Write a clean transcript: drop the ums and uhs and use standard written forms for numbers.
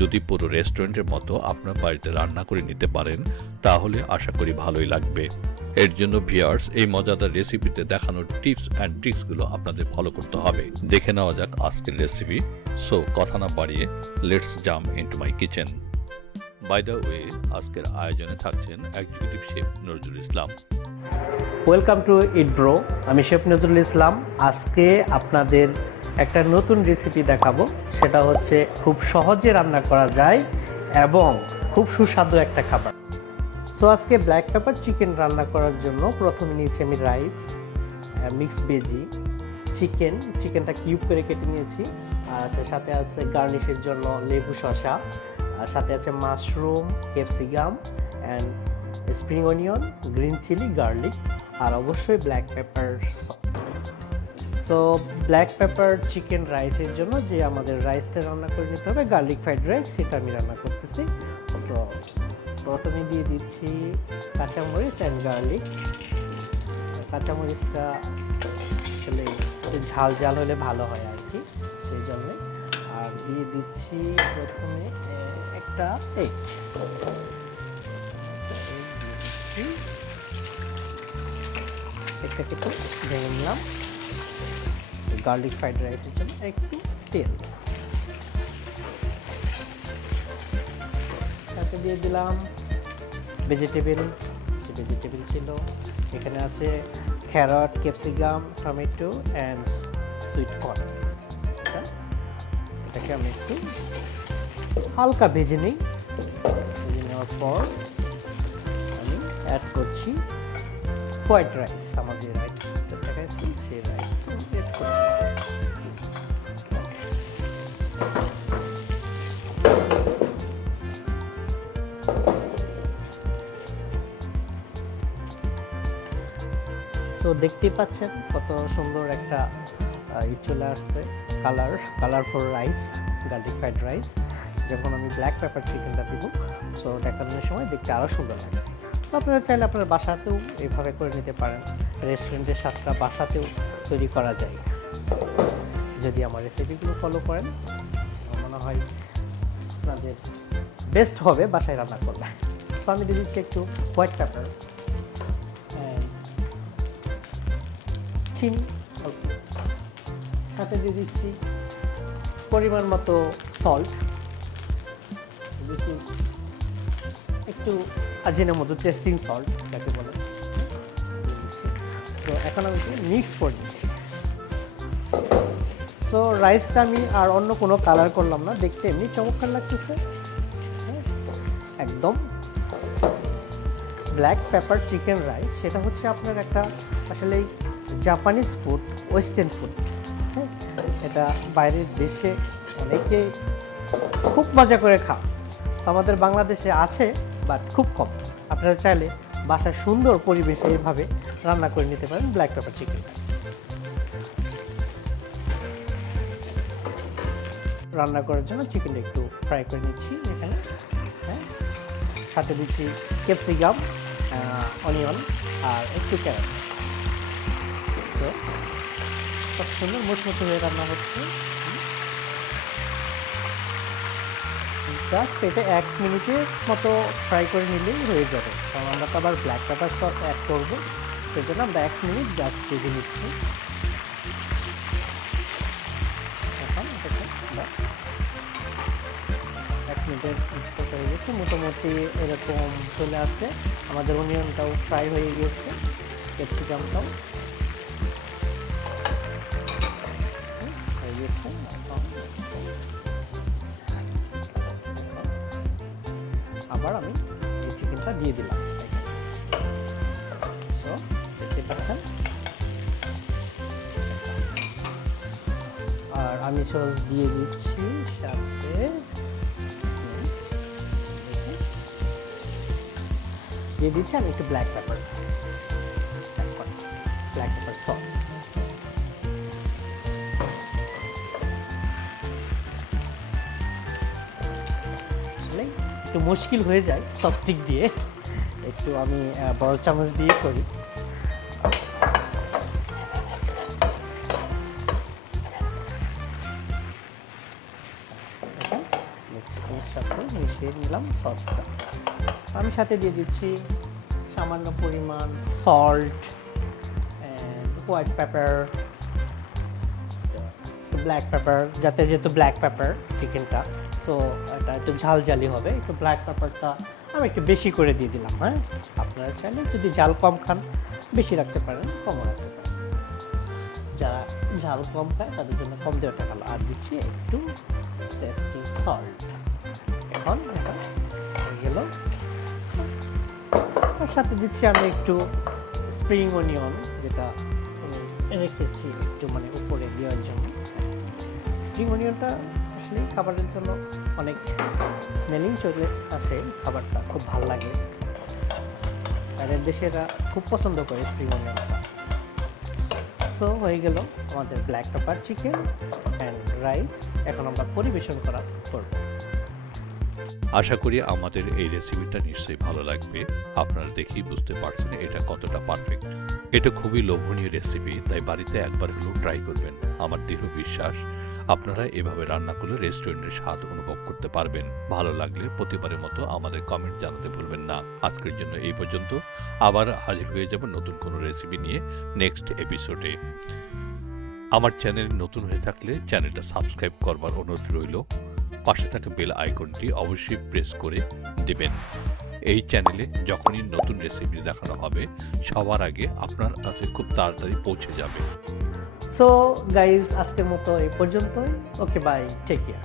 যদি পুরো রেস্টুরেন্টের মতো আপনার বাড়িতে রান্না করে নিতে পারেন তাহলে আশা করি ভালোই লাগবে। এর জন্য ভিউয়ার্স এই মজাদার রেসিপিতে দেখানো টিপস অ্যান্ড ট্রিক্সগুলো আপনাদের ফলো করতে হবে। দেখে নেওয়া যাক আজকের রেসিপি। সো কথা না বাড়িয়ে let's jump into my kitchen. By the way, আজকের আয়োজনে থাকছেন executive chef Nazrul Islam. Welcome to eat bro. আমি শেফ নজরুল ইসলাম। আজকে আপনাদের একটা নতুন রেসিপি দেখাবো, সেটা হচ্ছে খুব সহজে রান্না করা যায় এবং খুব সুস্বাদু একটা খাবার। সো আজকে ব্ল্যাক পেপার চিকেন রান্না করার জন্য প্রথমে নিয়েছি আমি রাইস, মিক্সড ভেজি, চিকেনটা কিউব করে কেটে নিয়েছি, আর সাথে আছে গার্নিশের জন্য লেবু শসা, আর সাথে আছে mushroom, capsicum and spring onion, green chilli, garlic, আর অবশ্যই black pepper sauce. So black pepper chicken রাইসের জন্য যে আমাদের রাইসটা রান্না করে নিতে হবে, গার্লিক ফ্রাইড রাইস, সেটা আমি রান্না করতেছি। সো প্রথমে দিয়ে দিচ্ছি কাঁচামরিচ অ্যান্ড গার্লিক। কাঁচামরিচটা আসলে ঝাল ঝাল হলে ভালো হয় আর কি, সেই জন্যে। আর দিয়ে দিচ্ছি প্রথমে একটা এগ। একটু ভেঙে নিলাম। গার্লিক ফ্রাইড রাইসের জন্য একটু তেল, সাথে দিয়ে দিলাম ভেজিটেবল ছিল। এখানে আছে carrot, capsicum, tomato and sweet corn. এটাকে আমি একটু হালকা ভেজে নিই। ভেজে নেওয়ার পর আমি অ্যাড করছি হোয়াইট রাইস। আমাদের রাইসটা দেখাচ্ছি, সেই রাইসটা অ্যাড করছি। তো দেখতেই পাচ্ছেন কত সুন্দর একটা চলে আসছে colourful rice, garlic fried rice. যখন আমি ব্ল্যাক পেপার চিকেনটা দিব, সো দেখানোর সময় দেখতে আরও সুন্দর লাগে। তো আপনারা চাইলে আপনার বাসাতেও এইভাবে করে নিতে পারেন। রেস্টুরেন্টের স্বাদটা বাসাতেও তৈরি করা যায় যদি আমার রেসিপিগুলো ফলো করেন। আমার মনে হয় আপনাদের বেস্ট হবে বাসায় রান্না করলে। সো আমি দিয়ে দিচ্ছি একটু হোয়াইট পেপার, সাথে দিয়ে দিচ্ছি পরিমাণ মতো সল্ট, একটু আজিনোমোটো, টেস্টিং সল্ট যাকে বলে। তো এখন আমি মিক্স করে দিচ্ছি। সো রাইসটা আমি আর অন্য কোনো কালার করলাম না, দেখতে এমনি চমৎকার লাগতেছে। একদম ব্ল্যাক পেপার চিকেন রাইস, সেটা হচ্ছে আপনার একটা আসলেই জাপানিজ ফুড, ওয়েস্টার্ন ফুড। হ্যাঁ, এটা বাইরের দেশে অনেকে খুব মজা করে খায়। আমাদের বাংলাদেশে আছে, বাট খুব কম। আপনারা চাইলে বাসায় সুন্দর পরিবেশে এইভাবে রান্না করে নিতে পারেন ব্ল্যাক পেপার চিকেন রাইস। রান্না করার জন্য চিকেনটা একটু ফ্রাই করে নিচ্ছি এখানে। হ্যাঁ, সাথে দিচ্ছি ক্যাপসিকাম, অনিয়ন আর একটু ক্যারট। খুব সুন্দর মুচমুচে হয়ে রান্না হচ্ছে। জাস্ট এটা 1 মিনিটের মতো ফ্রাই করে নিলেই হয়ে যাবে, কারণ আমরা তো আবার ব্ল্যাক পেপার সস অ্যাড করবো, সেই জন্য আমরা 1 মিনিট জাস্ট ভেজে নিচ্ছি। এখন এটাকে 1 মিনিটের হয়ে গেছে, মোটামুটি এরকম চলে আসছে। আমাদের অনিয়নটাও ফ্রাই হয়ে গিয়েছে, ক্যাপসিকামটাও হয়ে গেছে। আবার আমি এই চিকেনটা দিয়ে দিলাম। সো দেখতে পাচ্ছেন, আর আমি সস দিয়ে দিচ্ছি, সাথে দিয়ে দিচ্ছি আমি একটু ব্ল্যাক পেপার সস। একটু মুশকিল হয়ে যায় চপস্টিক দিয়ে, একটু আমি বড় চামচ দিয়ে করি। দিয়ে নিলাম সসটা। আমি সাথে দিয়ে দিচ্ছি সামান্য পরিমাণ salt and white paper, black pepper, যাতে যেহেতু ব্ল্যাক পেপার চিকেনটা, সো এটা একটু ঝালঝালি হবে, একটু ব্ল্যাক পেপারটা আমি একটু বেশি করে দিয়ে দিলাম। হ্যাঁ, আপনারা চাইলে যদি ঝাল কম খান বেশি রাখতে পারেন, কমও রাখতে পারেন। যারা ঝাল কম খায় তাদের জন্য কম দেওয়াটা ভালো। আর দিচ্ছি একটু টেস্টি সল্ট। এখন এটা হয়ে গেল। তার সাথে দিচ্ছি আমি একটু স্প্রিং অনিয়ন, যেটা রেখেছি একটু মানে উপরে দেওয়ার জন্য। স্প্রিং অনিয়নটা আসলে খাবারের জন্য অনেক স্মেলিং চলে আসে, খাবারটা খুব ভালো লাগে। বাইরের দেশে এরা খুব পছন্দ করে স্প্রিং অনিয়নটা। সো হয়ে গেল আমাদের black pepper chicken and rice. এখন আমরা পরিবেশন করা করব। আশা করি আমাদের এই রেসিপিটা নিশ্চয়ই ভালো লাগবে। আপনারা দেখেই বুঝতে পারছেন এটা কতটা পারফেক্ট। এটা খুবই লোভনীয় রেসিপি, তাই বাড়িতে একবার হলেও ট্রাই করবেন। আমার দৃঢ় বিশ্বাস আপনারা এভাবে রান্না করলে রেস্টুরেন্টের স্বাদ অনুভব করতে পারবেন। ভালো লাগলে প্রতিবারের মতো আমাদের কমেন্ট জানাতে ভুলবেন না। আজকের জন্য এই পর্যন্ত। আবার হাজির হয়ে যাব নতুন কোনো রেসিপি নিয়ে নেক্সট এপিসোডে। আমার চ্যানেল নতুন হয়ে থাকলে চ্যানেলটা সাবস্ক্রাইব করবার অনুরোধ রইল। পাশে থাকা বেল আইকনটি অবশ্যই প্রেস করে দেবেন। এই চ্যানেলে যখনই নতুন রেসিপি দেখানো হবে সবার আগে আপনার কাছে খুব তাড়াতাড়ি পৌঁছে যাবে। সো গাইজ, আজকের মতো এই পর্যন্তই। ওকে, বাই, টেক কেয়ার।